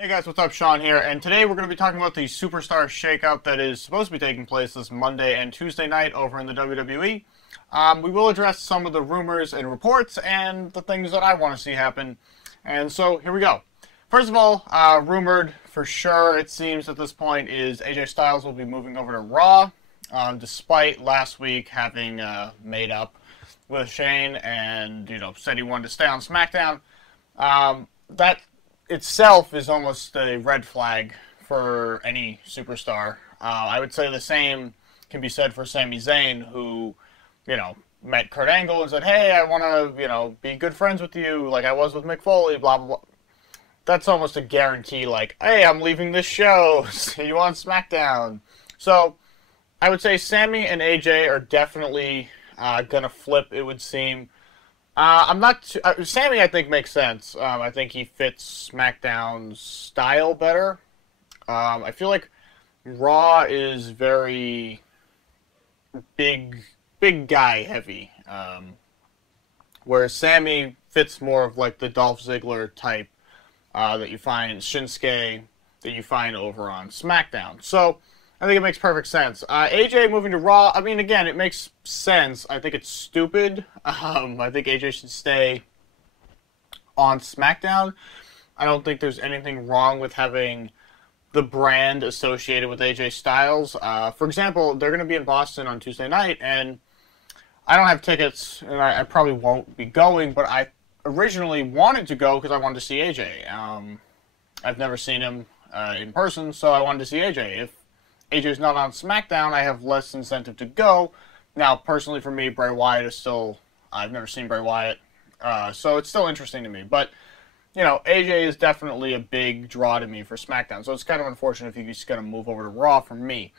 Hey guys, what's up? Sean here, and today we're going to be talking about the Superstar Shakeup that is supposed to be taking place this Monday and Tuesday night over in the WWE. We will address some of the rumors and reports and the things that I want to see happen. And so, here we go. First of all, rumored for sure, it seems at this point, is AJ Styles will be moving over to Raw, despite last week having made up with Shane and, said he wanted to stay on SmackDown. That itself is almost a red flag for any superstar. I would say the same can be said for Sami Zayn, who, met Kurt Angle and said, hey, I want to, be good friends with you like I was with Mick Foley, blah, blah, blah. That's almost a guarantee, like, hey, I'm leaving this show, see you on SmackDown. So, I would say Sami and AJ are definitely going to flip, it would seem. Sami, I think, makes sense. I think he fits SmackDown's style better. I feel like Raw is very big guy heavy. Whereas Sami fits more of like the Dolph Ziggler type that you find Shinsuke that you find over on SmackDown. So I think it makes perfect sense. AJ moving to Raw, I mean, again, it makes sense. I think it's stupid. I think AJ should stay on SmackDown. I don't think there's anything wrong with having the brand associated with AJ Styles. For example, they're going to be in Boston on Tuesday night, and I don't have tickets, and I probably won't be going, but I originally wanted to go because I wanted to see AJ. I've never seen him in person, so I wanted to see AJ. If AJ's not on SmackDown, I have less incentive to go. Now, personally for me, Bray Wyatt is still... I've never seen Bray Wyatt, so it's still interesting to me. But, AJ is definitely a big draw to me for SmackDown, so it's kind of unfortunate if he's going to move over to Raw for me.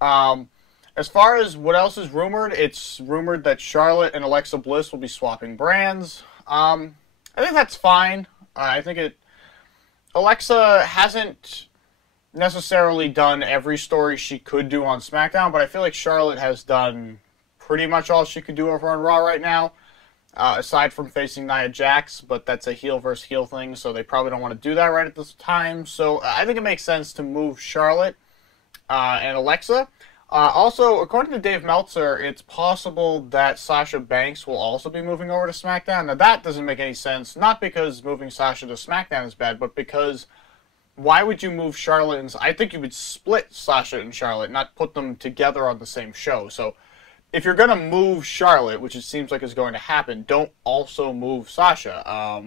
As far as what else is rumored, it's rumored that Charlotte and Alexa Bliss will be swapping brands. I think that's fine. I think Alexa hasn't necessarily done every story she could do on SmackDown, but I feel like Charlotte has done pretty much all she could do over on Raw right now, aside from facing Nia Jax, but that's a heel versus heel thing, so they probably don't want to do that right at this time. So I think it makes sense to move Charlotte and Alexa. Also, according to Dave Meltzer, it's possible that Sasha Banks will also be moving over to SmackDown. Now, that doesn't make any sense, not because moving Sasha to SmackDown is bad, but because why would you move Charlotte? I think you would split Sasha and Charlotte, not put them together on the same show. So if you're going to move Charlotte, which it seems like is going to happen, don't also move Sasha.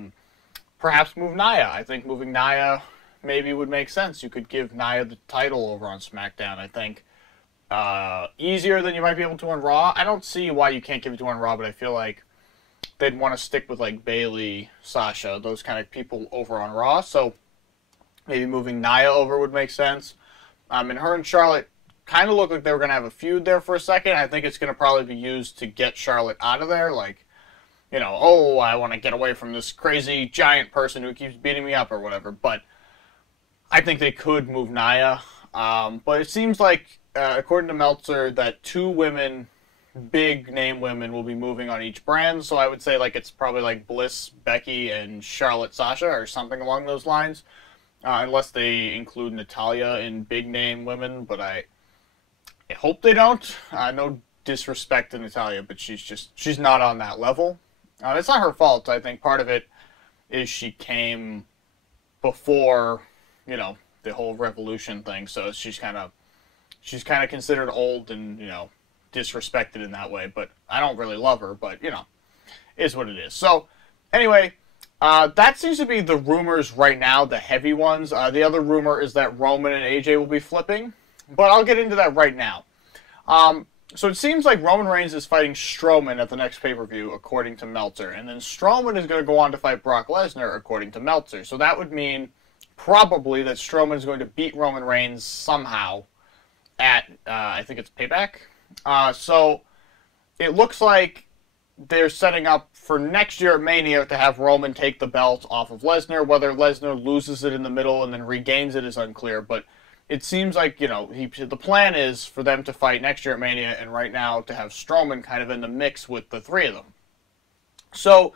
Perhaps move Nia. I think moving Nia maybe would make sense. You could give Nia the title over on SmackDown, I think. Easier than you might be able to on Raw. I don't see why you can't give it to on Raw, but I feel like they'd want to stick with like Bayley, Sasha, those kind of people over on Raw. So maybe moving Nia over would make sense. And her and Charlotte kind of look like they were going to have a feud there for a second. I think it's going to probably be used to get Charlotte out of there. Like, oh, I want to get away from this crazy giant person who keeps beating me up or whatever. But I think they could move Nia. But it seems like, according to Meltzer, that two women, big name women, will be moving on each brand. So I would say like it's probably like Bliss, Becky, and Charlotte, Sasha, or something along those lines. Unless they include Natalya in big name women, but I hope they don't. No disrespect to Natalya, but she's not on that level. It's not her fault. I think part of it is she came before, the whole Revolution thing, so she's kind of considered old and, disrespected in that way, but I don't really love her, but, is what it is. So, anyway, that seems to be the rumors right now, the heavy ones. The other rumor is that Roman and AJ will be flipping, but I'll get into that right now. So it seems like Roman Reigns is fighting Strowman at the next pay-per-view, according to Meltzer, and then Strowman is going to go on to fight Brock Lesnar, according to Meltzer. So that would mean probably that Strowman is going to beat Roman Reigns somehow at, I think it's Payback. So it looks like they're setting up for next year at Mania to have Roman take the belt off of Lesnar. Whether Lesnar loses it in the middle and then regains it is unclear, but it seems like, the plan is for them to fight next year at Mania, and right now to have Strowman kind of in the mix with the three of them. So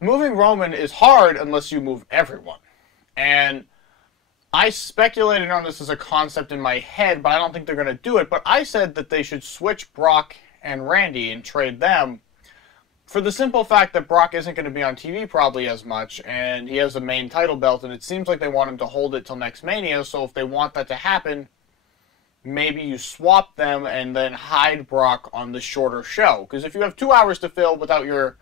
moving Roman is hard unless you move everyone. And I speculated on this as a concept in my head, but I don't think they're going to do it. But I said that they should switch Brock and Randy and trade them for the simple fact that Brock isn't going to be on TV probably as much, and he has a main title belt, and it seems like they want him to hold it till next Mania, so if they want that to happen, maybe you swap them and then hide Brock on the shorter show. Because if you have 2 hours to fill without your,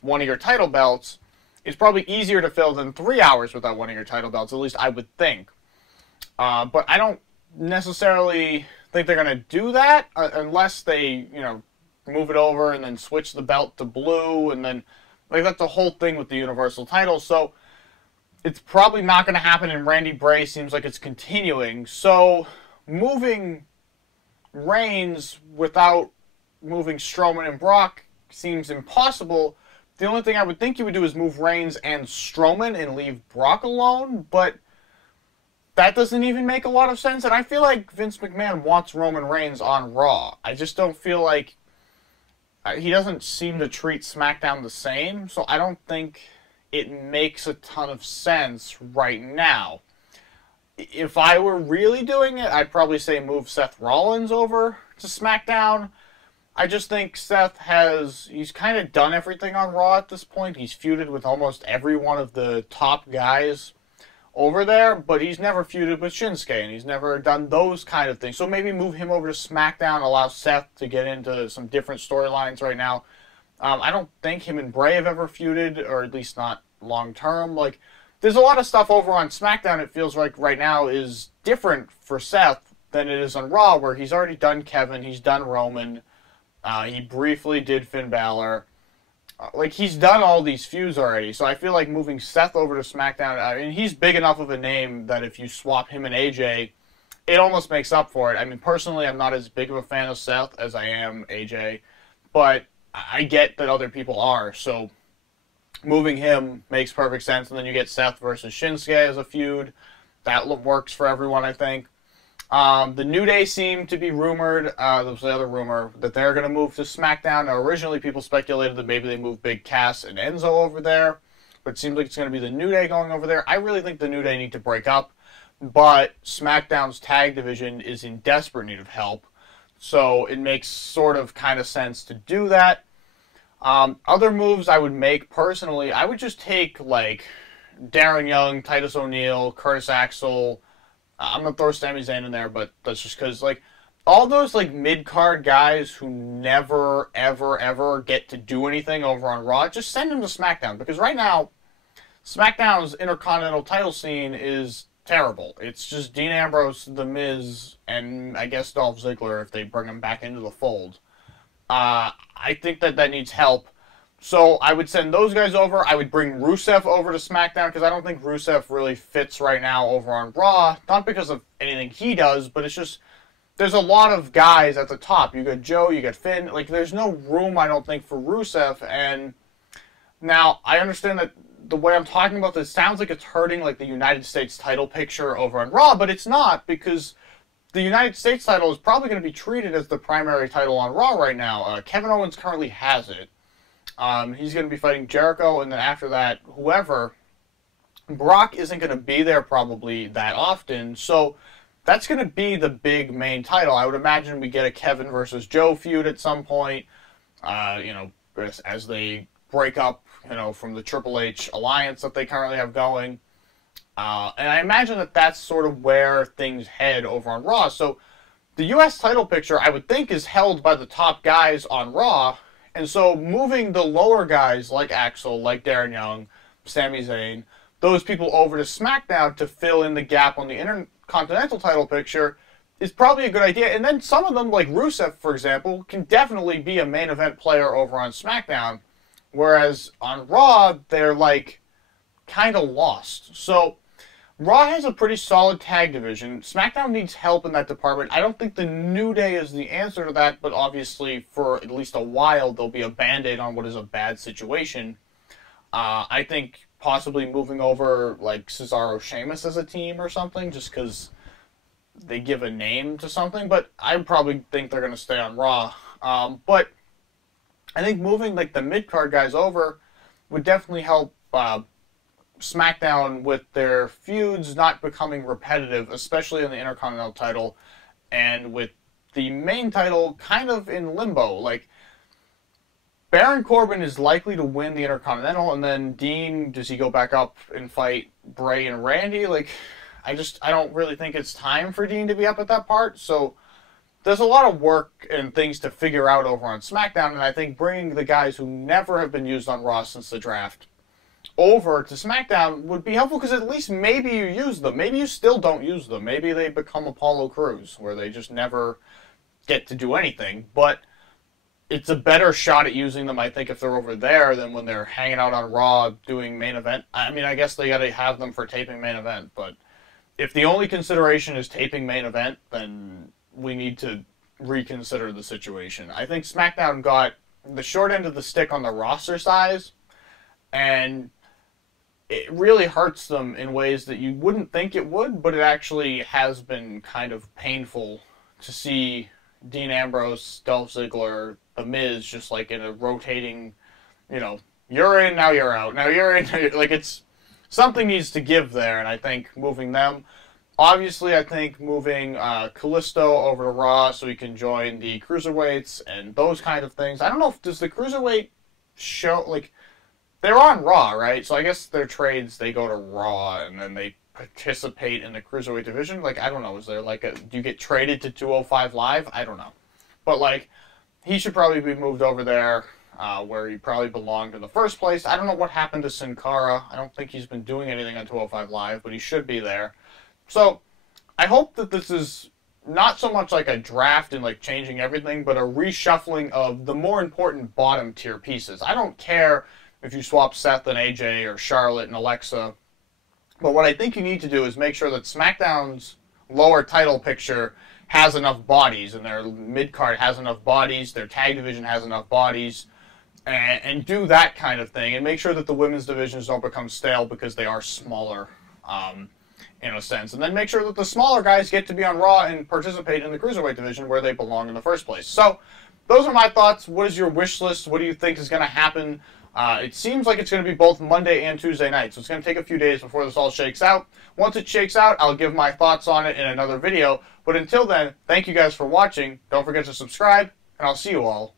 one of your title belts, it's probably easier to fill than 3 hours without one of your title belts, at least I would think. But I don't necessarily think they're going to do that unless they, move it over and then switch the belt to blue, and then that's the whole thing with the Universal title. So it's probably not going to happen, and Randy Bray seems like it's continuing. So moving Reigns without moving Strowman and Brock seems impossible. The only thing I would think you would do is move Reigns and Strowman and leave Brock alone, but that doesn't even make a lot of sense, and I feel like Vince McMahon wants Roman Reigns on Raw. I just don't feel like he doesn't seem to treat SmackDown the same, so I don't think it makes a ton of sense right now. If I were really doing it, I'd probably say move Seth Rollins over to SmackDown. I just think Seth he's kind of done everything on Raw at this point. He's feuded with almost every one of the top guys over there, but he's never feuded with Shinsuke, and he's never done those kind of things. So maybe move him over to SmackDown, allow Seth to get into some different storylines right now. I don't think him and Bray have ever feuded, or at least not long-term. There's a lot of stuff over on SmackDown, it feels like right now, is different for Seth than it is on Raw, where he's already done Kevin, he's done Roman, he briefly did Finn Balor. He's done all these feuds already, so I feel like moving Seth over to SmackDown, I mean, he's big enough of a name that if you swap him and AJ, it almost makes up for it. I mean, personally, I'm not as big of a fan of Seth as I am AJ, but I get that other people are, so moving him makes perfect sense, and then you get Seth versus Shinsuke as a feud. That works for everyone, I think. The New Day seem to be rumored, there was the other rumor, that they're going to move to SmackDown. Now, originally people speculated that maybe they moved Big Cass and Enzo over there, but it seems like it's going to be the New Day going over there. I really think the New Day need to break up, but SmackDown's tag division is in desperate need of help, so it makes sort of kind of sense to do that. Other moves I would make, personally, I would just take, Darren Young, Titus O'Neil, Curtis Axel. I'm going to throw Sami Zayn in there, but that's just because, all those, mid-card guys who never, ever, ever get to do anything over on Raw, just send them to SmackDown. Because right now, SmackDown's Intercontinental title scene is terrible. It's just Dean Ambrose, The Miz, and I guess Dolph Ziggler if they bring him back into the fold. I think that needs help. So I would send those guys over. I would bring Rusev over to SmackDown because I don't think Rusev really fits right now over on Raw. Not because of anything he does, but it's just there's a lot of guys at the top. You got Joe, you got Finn. There's no room, I don't think, for Rusev. And now I understand that the way I'm talking about this sounds like it's hurting the United States title picture over on Raw, but it's not, because the United States title is probably going to be treated as the primary title on Raw right now. Kevin Owens currently has it. He's going to be fighting Jericho, and then after that, whoever. Brock isn't going to be there probably that often, so that's going to be the big main title. I would imagine we get a Kevin versus Joe feud at some point, as they break up, from the Triple H alliance that they currently have going. And I imagine that that's sort of where things head over on Raw. So the U.S. title picture, I would think, is held by the top guys on Raw. And so moving the lower guys like Axel, like Darren Young, Sami Zayn, those people over to SmackDown to fill in the gap on the Intercontinental title picture is probably a good idea. And then some of them, like Rusev, for example, can definitely be a main event player over on SmackDown. Whereas on Raw, they're kind of lost. So Raw has a pretty solid tag division. SmackDown needs help in that department. I don't think the New Day is the answer to that, but obviously for at least a while, there'll be a Band-Aid on what is a bad situation. I think possibly moving over Cesaro, Sheamus as a team or something, just because they give a name to something, but I probably think they're going to stay on Raw. But I think moving the mid-card guys over would definitely help SmackDown with their feuds not becoming repetitive, especially in the Intercontinental title, and with the main title kind of in limbo. Like, Baron Corbin is likely to win the Intercontinental, and then Dean, does he go back up and fight Bray and Randy? Like, I don't really think it's time for Dean to be up at that part, so there's a lot of work and things to figure out over on SmackDown, and I think bringing the guys who never have been used on Raw since the draft over to SmackDown would be helpful, because at least maybe you use them. Maybe you still don't use them. Maybe they become Apollo Crews, where they just never get to do anything, but it's a better shot at using them, I think, if they're over there than when they're hanging out on Raw doing main event. I mean, I guess they got to have them for taping main event, but if the only consideration is taping main event, then we need to reconsider the situation. I think SmackDown got the short end of the stick on the roster size, and it really hurts them in ways that you wouldn't think it would, but it actually has been kind of painful to see Dean Ambrose, Dolph Ziggler, The Miz just like in a rotating, you're in, now you're out, now you're in, like it's, something needs to give there, and I think moving them, obviously I think moving Kalisto over to Raw so he can join the Cruiserweights and those kind of things. I don't know, does the Cruiserweight show, like, they're on Raw, right? So I guess their trades, they go to Raw and then they participate in the Cruiserweight division. Like, I don't know, is there like do you get traded to 205 Live? I don't know. But like, he should probably be moved over there where he probably belonged in the first place. I don't know what happened to Sin Cara. I don't think he's been doing anything on 205 Live, but he should be there. So I hope that this is not so much like a draft and like changing everything, but a reshuffling of the more important bottom tier pieces. I don't care if you swap Seth and AJ or Charlotte and Alexa, but what I think you need to do is make sure that SmackDown's lower title picture has enough bodies, and their mid-card has enough bodies, their tag division has enough bodies, and do that kind of thing, and make sure that the women's divisions don't become stale because they are smaller, in a sense. And then make sure that the smaller guys get to be on Raw and participate in the Cruiserweight division where they belong in the first place. So, those are my thoughts. What is your wish list? What do you think is going to happen? It seems like it's going to be both Monday and Tuesday night, so it's going to take a few days before this all shakes out. Once it shakes out, I'll give my thoughts on it in another video. But until then, thank you guys for watching. Don't forget to subscribe, and I'll see you all